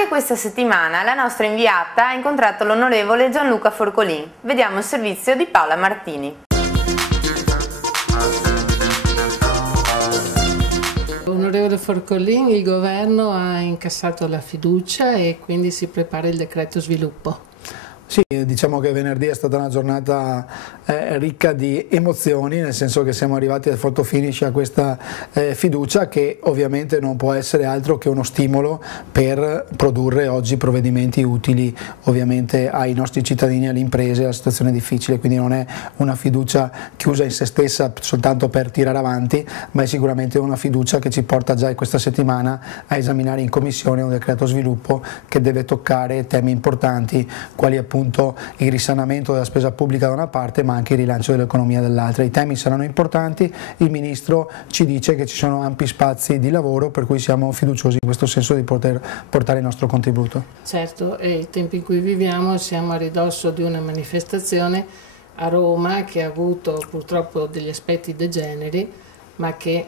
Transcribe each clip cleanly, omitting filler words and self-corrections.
Anche questa settimana la nostra inviata ha incontrato l'onorevole Gianluca Forcolin. Vediamo il servizio di Paola Martini. Onorevole Forcolin, il governo ha incassato la fiducia e quindi si prepara il decreto sviluppo. Sì, diciamo che venerdì è stata una giornata ricca di emozioni, nel senso che siamo arrivati al photo finish a questa fiducia che ovviamente non può essere altro che uno stimolo per produrre oggi provvedimenti utili ovviamente ai nostri cittadini e alle imprese, alla situazione difficile, quindi non è una fiducia chiusa in se stessa soltanto per tirare avanti, ma è sicuramente una fiducia che ci porta già questa settimana a esaminare in commissione un decreto sviluppo che deve toccare temi importanti quali appunto il risanamento della spesa pubblica da una parte ma anche il rilancio dell'economia dall'altra. I temi saranno importanti, il Ministro ci dice che ci sono ampi spazi di lavoro per cui siamo fiduciosi in questo senso di poter portare il nostro contributo. Certo, e i tempi in cui viviamo siamo a ridosso di una manifestazione a Roma che ha avuto purtroppo degli aspetti degeneri ma che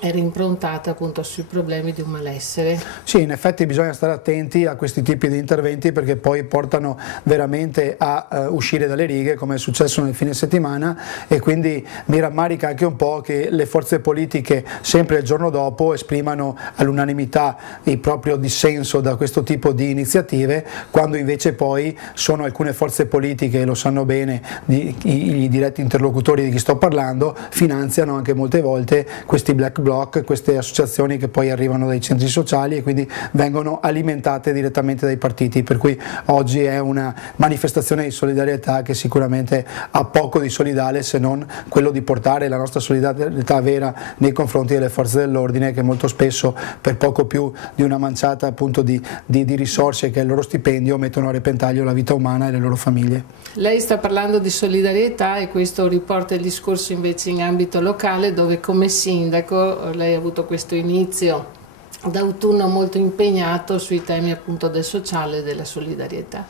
era improntata appunto sui problemi di un malessere. Sì, in effetti bisogna stare attenti a questi tipi di interventi perché poi portano veramente a uscire dalle righe come è successo nel fine settimana e quindi mi rammarica anche un po' che le forze politiche sempre il giorno dopo esprimano all'unanimità il proprio dissenso da questo tipo di iniziative quando invece poi sono alcune forze politiche, lo sanno bene i diretti interlocutori di chi sto parlando, finanziano anche molte volte questi black bloc, queste associazioni che poi arrivano dai centri sociali e quindi vengono alimentate direttamente dai partiti, per cui oggi è una manifestazione di solidarietà che sicuramente ha poco di solidale se non quello di portare la nostra solidarietà vera nei confronti delle forze dell'ordine che molto spesso per poco più di una manciata appunto di risorse che è il loro stipendio mettono a repentaglio la vita umana e le loro famiglie. Lei sta parlando di solidarietà e questo riporta il discorso invece in ambito locale dove come sindaco lei ha avuto questo inizio d'autunno molto impegnato sui temi appunto del sociale e della solidarietà.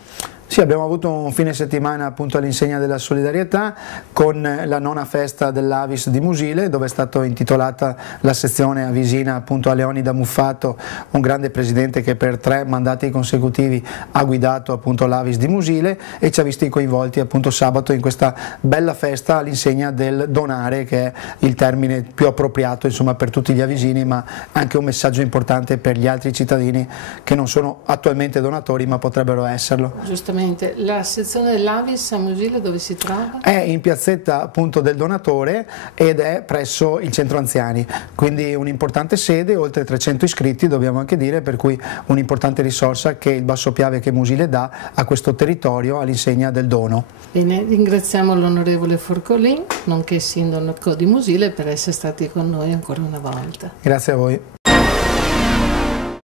Sì, abbiamo avuto un fine settimana appunto all'insegna della solidarietà con la nona festa dell'Avis di Musile dove è stata intitolata la sezione Avisina appunto a Leonida Muffato, un grande presidente che per 3 mandati consecutivi ha guidato appunto l'Avis di Musile e ci ha visti coinvolti appunto sabato in questa bella festa all'insegna del donare che è il termine più appropriato insomma per tutti gli avisini ma anche un messaggio importante per gli altri cittadini che non sono attualmente donatori ma potrebbero esserlo. Giustamente. La sezione dell'Avis a Musile dove si trova? È in piazzetta appunto del donatore ed è presso il centro anziani, quindi un'importante sede, oltre 300 iscritti dobbiamo anche dire, per cui un'importante risorsa che il Basso Piave che Musile dà a questo territorio all'insegna del dono. Bene, ringraziamo l'onorevole Forcolin, nonché sindaco di Musile, per essere stati con noi ancora una volta. Grazie a voi.